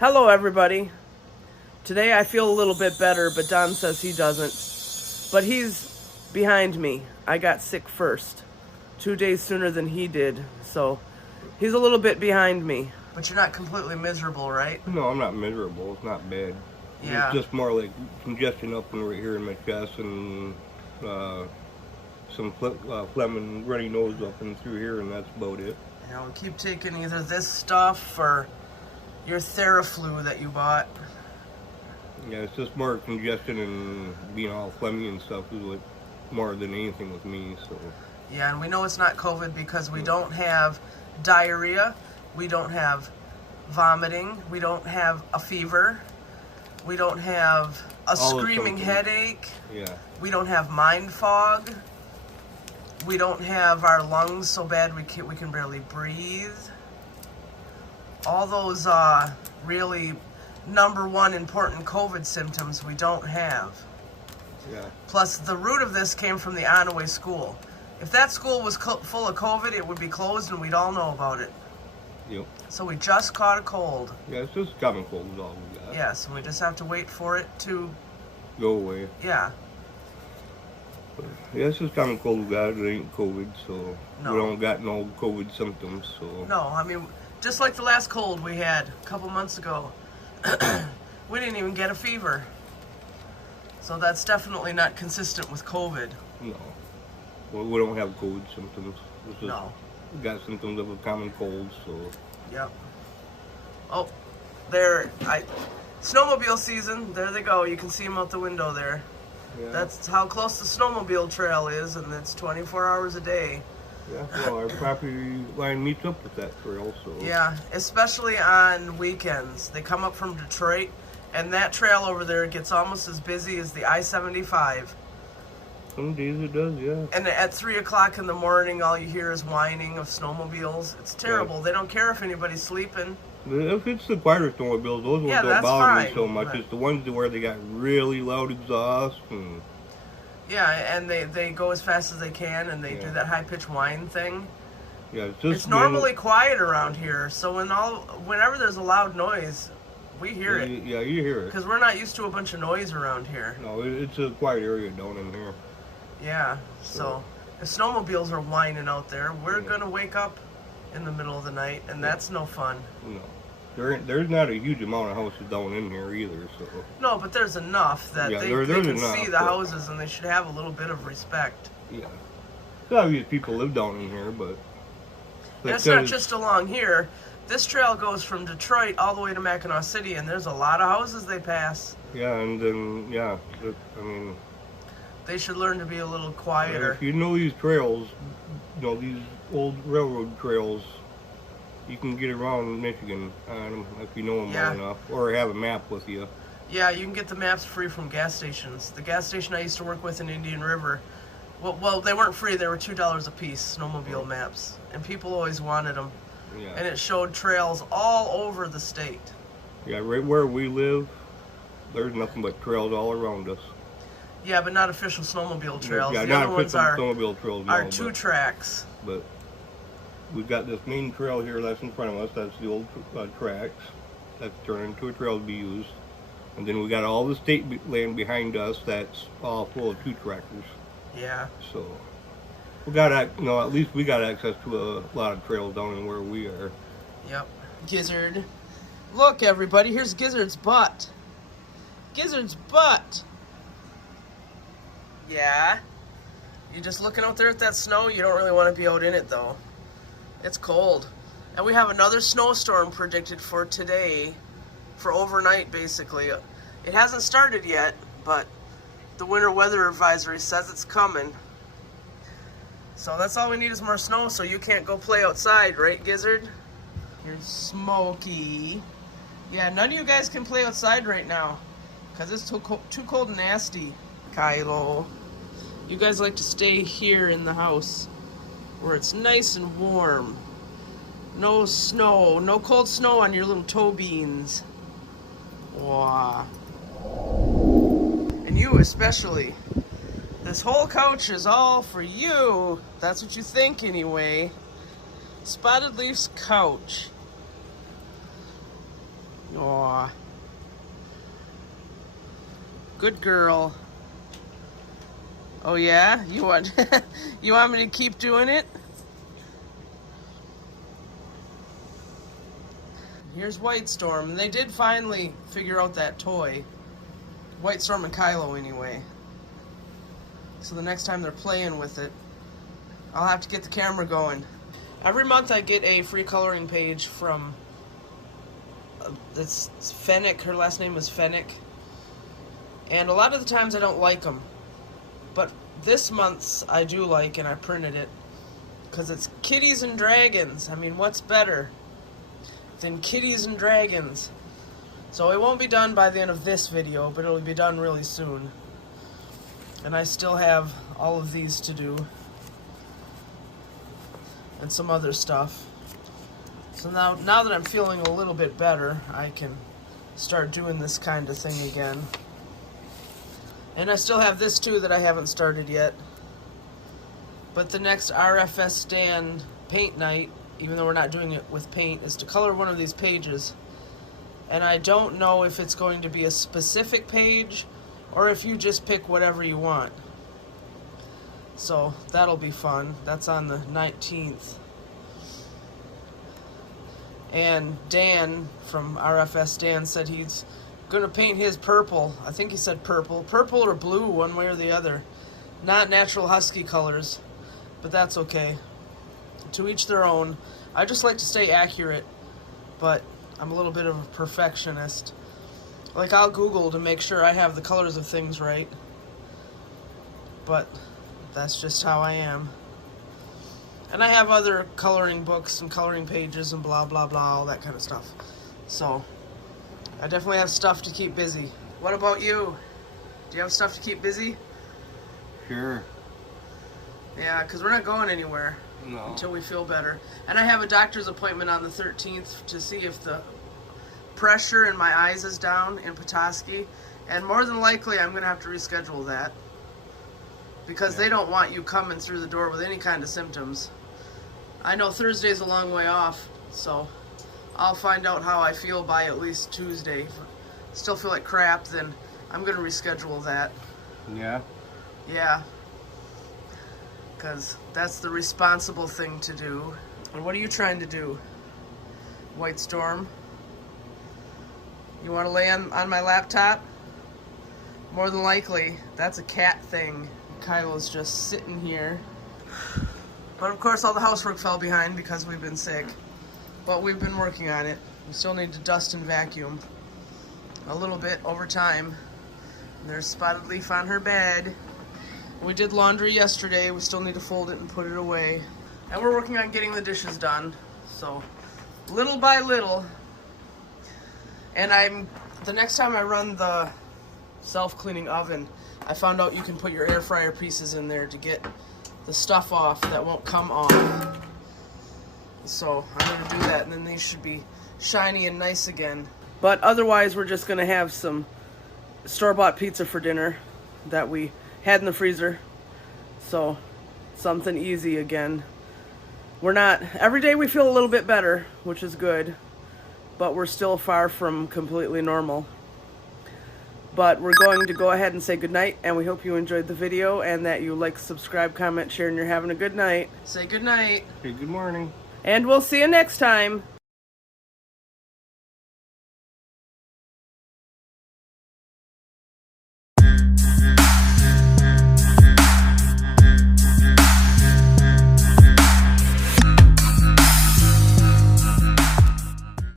Hello, everybody. Today I feel a little bit better, but Don says he doesn't. But he's behind me. I got sick first, 2 days sooner than he did, so he's a little bit behind me. But you're not completely miserable, right? No, I'm not miserable. It's not bad. Yeah. It's just more like congestion up and right here in my chest and some phlegm and runny nose up and through here, and that's about it. Yeah, we'll keep taking either this stuff or your Theraflu that you bought. Yeah, it's just more congestion and being all phlegmy and stuff is what more than anything with me. So. Yeah, and we know it's not COVID because we don't have diarrhea, we don't have vomiting, we don't have a fever, we don't have a screaming headache, we don't have mind fog, we don't have our lungs so bad we can barely breathe. All those really number one important COVID symptoms we don't have. Yeah. Plus, the root of this came from the Onaway school. If that school was full of COVID, it would be closed and we'd all know about it. Yep. So we just caught a cold. Yeah, it's just common cold is all we got. Yes, and we just have to wait for it to go away. Yeah. But, yeah, it's just common cold we got. It ain't COVID, so we don't got no COVID symptoms. So. No, I mean, just like the last cold we had a couple months ago, we didn't even get a fever. So that's definitely not consistent with COVID. No. Well, we don't have COVID symptoms. It's just we got symptoms of a common cold, so. Yep. Oh, snowmobile season, there they go. You can see them out the window there. Yeah. That's how close the snowmobile trail is, and it's 24 hours a day. Yeah, well, our property line meets up with that trail, so. Yeah, especially on weekends. They come up from Detroit, and that trail over there gets almost as busy as the I-75. Some days it does, yeah. And at 3 o'clock in the morning, all you hear is whining of snowmobiles. It's terrible. Yeah. They don't care if anybody's sleeping. If it's the quieter snowmobiles, those ones don't bother me so much. It's the ones where they got really loud exhaust. And yeah, and they go as fast as they can, and they do that high-pitched whine thing. Yeah, it's normally quiet around here, so whenever there's a loud noise, we hear it. Yeah, you hear it. Because we're not used to a bunch of noise around here. No, it's a quiet area down in here. Yeah, so if snowmobiles are whining out there, we're going to wake up in the middle of the night, and that's no fun. No. There's not a huge amount of houses down in here either, so. No, but there's enough that they can enough, see the houses, and they should have a little bit of respect. Yeah. Obviously people live down in here, but. It's not just along here. This trail goes from Detroit all the way to Mackinac City, and there's a lot of houses they pass. Yeah, and then, I mean. They should learn to be a little quieter. If you know these trails, these old railroad trails, you can get around Michigan on them if you know them well enough, or have a map with you. Yeah, you can get the maps free from gas stations. The gas station I used to work with in Indian River, well, they weren't free. They were $2 a piece, snowmobile maps, and people always wanted them. Yeah. And it showed trails all over the state. Yeah, right where we live, there's nothing but trails all around us. Yeah, but not official snowmobile trails. Yeah, the other ones snowmobile trails are two tracks. But we've got this main trail here that's in front of us. That's the old tracks. That's turned into a trail to be used. And then we got all the state land behind us that's all full of two-trackers. Yeah. So we got, at least we got access to a lot of trails down in where we are. Yep. Gizzard. Look, everybody, here's Gizzard's butt. Gizzard's butt. Yeah. You just looking out there at that snow? You don't really want to be out in it, though. It's cold. And we have another snowstorm predicted for today, for overnight, basically. It hasn't started yet, but the winter weather advisory says it's coming. So that's all we need is more snow, so you can't go play outside, right, Gizzard? Here's Smokey. Yeah, none of you guys can play outside right now, because it's too cold and nasty. Kylo. You guys like to stay here in the house, where it's nice and warm. No snow, no cold snow on your little toe beans. Wow. And you especially. This whole couch is all for you. That's what you think anyway. Spotted Leaf's couch. Aw. Good girl. Oh yeah? You want you want me to keep doing it? Here's White Storm. They did finally figure out that toy. White Storm and Kylo anyway. So the next time they're playing with it, I'll have to get the camera going. Every month I get a free coloring page from it's Fenech. Her last name is Fenech. And a lot of the times I don't like them. But this month's I do like, and I printed it. Because it's Kitties and Dragons. I mean, what's better than Kitties and Dragons? So it won't be done by the end of this video, but it'll be done really soon. And I still have all of these to do. And some other stuff. So now that I'm feeling a little bit better, I can start doing this kind of thing again. And I still have this too that I haven't started yet. But the next RFS stand paint night, even though we're not doing it with paint, is to color one of these pages. And I don't know if it's going to be a specific page or if you just pick whatever you want. So that'll be fun. That's on the 19th. And Dan from RFS Dan said he's going to paint his purple. I think he said purple. Purple or blue, one way or the other. Not natural husky colors, but that's okay. To each their own. I just like to stay accurate, but I'm a little bit of a perfectionist. Like, I'll Google to make sure I have the colors of things right. But that's just how I am. And I have other coloring books and coloring pages and blah, blah, blah, all that kind of stuff. So, I definitely have stuff to keep busy. What about you? Do you have stuff to keep busy? Sure. Yeah, because we're not going anywhere until we feel better. And I have a doctor's appointment on the 13th to see if the pressure in my eyes is down in Petoskey. And more than likely, I'm going to have to reschedule that. Because they don't want you coming through the door with any kind of symptoms. I know Thursday's a long way off, so I'll find out how I feel by at least Tuesday. If I still feel like crap, then I'm going to reschedule that. Yeah? Yeah. Because that's the responsible thing to do. And what are you trying to do, White Storm? You want to lay on my laptop? More than likely, that's a cat thing. Kylo's just sitting here. But of course all the housework fell behind because we've been sick. But we've been working on it. We still need to dust and vacuum a little bit over time. There's Spotted Leaf on her bed. We did laundry yesterday. We still need to fold it and put it away. And we're working on getting the dishes done. So little by little. And the next time I run the self-cleaning oven, I found out you can put your air fryer pieces in there to get the stuff off that won't come off. So I'm going to do that, and then these should be shiny and nice again. But otherwise, we're just going to have some store-bought pizza for dinner that we had in the freezer. So something easy again. Every day we feel a little bit better, which is good, but we're still far from completely normal. But we're going to go ahead and say goodnight, and we hope you enjoyed the video and that you like, subscribe, comment, share, and you're having a good night. Say goodnight. Hey, good morning. And we'll see you next time.